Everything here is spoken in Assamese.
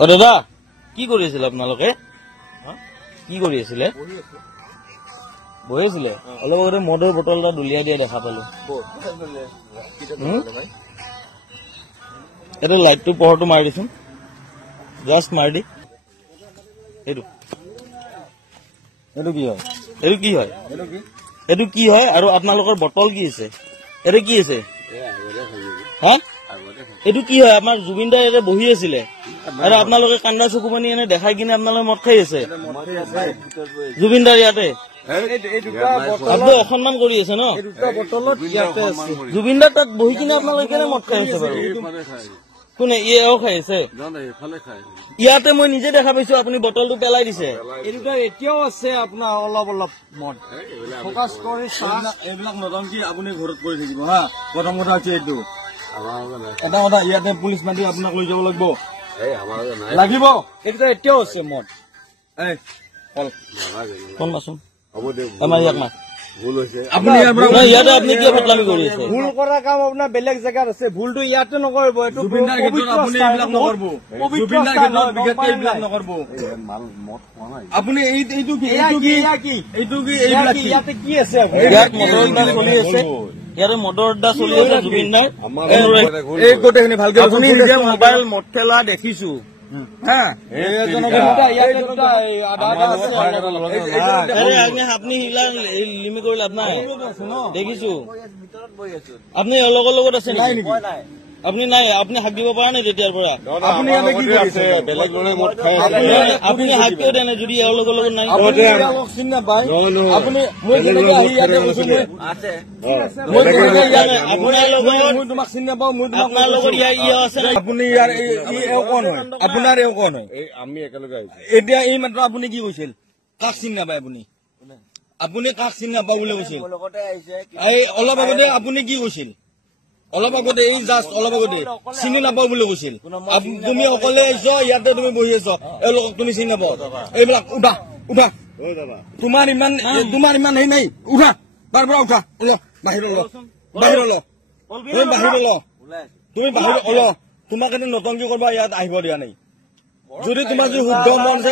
দাদা কি কৰি আছিল আপোনালোকে কি কৰি আছিলে বহি আছিলে অলপ আগতে মদৰ বটল এটা দলিয়াই দিয়া দেখা পালো এইটো লাইটটো পোহৰটো মাৰি দিছোন জাষ্ট মাৰি দি এইটো এইটো কি হয় এইটো কি হয় এইটো কি হয় আৰু আপোনালোকৰ বটল কি আছে এইটো কি আছে হা এইটো কি হয় আমাৰ জুবিন দাই ইয়াতে বহি আছিলে আৰু আপোনালোকে কান্দা চকু পানী এনে দেখাই কিনে আপোনালোকে মদ খাই আছে জুবিন দাৰ ইয়াতে অসন্মান কৰি আছে ন জুবিন দাৰ তাত বহি কিনে আপোনালোকে কেনে মদ খাই আছে বাৰু কোনে এও খাই আছে ইয়াতে মই নিজে দেখা পাইছো আপুনি বটলটো পেলাই দিছে এতিয়াও আছে আপোনাৰ অলপ অলপ মদ ফকাচ কৰি এইবিলাক নতংকি আপুনি ঘৰত কৰি থাকিব হা প্ৰথম কথা হৈছে এইটো এটা কথা ইয়াতে পুলিচ মাতি আপোনাক লৈ যাব লাগিব এইটো এতিয়াও আছে মদ ভুল কৰা কাম আপোনাৰ বেলেগ জেগাত আছে ভুলটো ইয়াতে নকৰিব এইটো আপুনি এইটো কি ইয়াতে কি আছে ইয়াতে মদৰ আড্ডা চলি আছে জুবিন দাৰ এই গোটেইখিনি ভালকে আপুনি নিজে মোবাইল মদ খেলা দেখিছো আপনি লিমি কৰি লাভ নাই দেখিছো আপনি লগৰ লগত আছে নাই নেকি আপনি নাই আপনি হাক দিব পৰা নাই তেতিয়াৰ পৰা আপুনি বেলেগ ল'ৰাই মদ খাই আপুনি হাক কিয় দিয়া নাই যদি এওঁৰ লগৰ লগত নাই চিনি নাপায় আপুনি আপোনাৰ লগত তোমাক চিনি নাপাওঁ আপোনাৰ লগত ইয়া আছে আপুনি ইয়াৰ কোন হয় আপোনাৰ এও কোন হয় আমি একেলগে আহিছো এতিয়া এই মাত্ৰ আপুনি কি কৈছিল কাক চিনি নাপায় আপুনি কাক চিনি নাপায় বুলি কৈছিল এই অলপ আগতে আপুনি কি কৈছিল অলপ আগতে এই জাষ্ট অলপ আগতে চিনি নাপাওঁ বুলি কৈছিল তুমি অকলে আহিছ ইয়াতে তুমি বহি আছ এওঁলোকক তুমি চিনি নাপাওঁ এইবিলাক উঠা উঠা তোমাৰ ইমান হেৰি নাই উঠা তাৰ পৰা উঠা বাহিৰলৈ তুমি বাহিৰ তোমাক এনে নতংকি কৰবা ইয়াত আহিব দিয়া নাই যদি তোমাৰ যদি শুদ্ধ মন আছে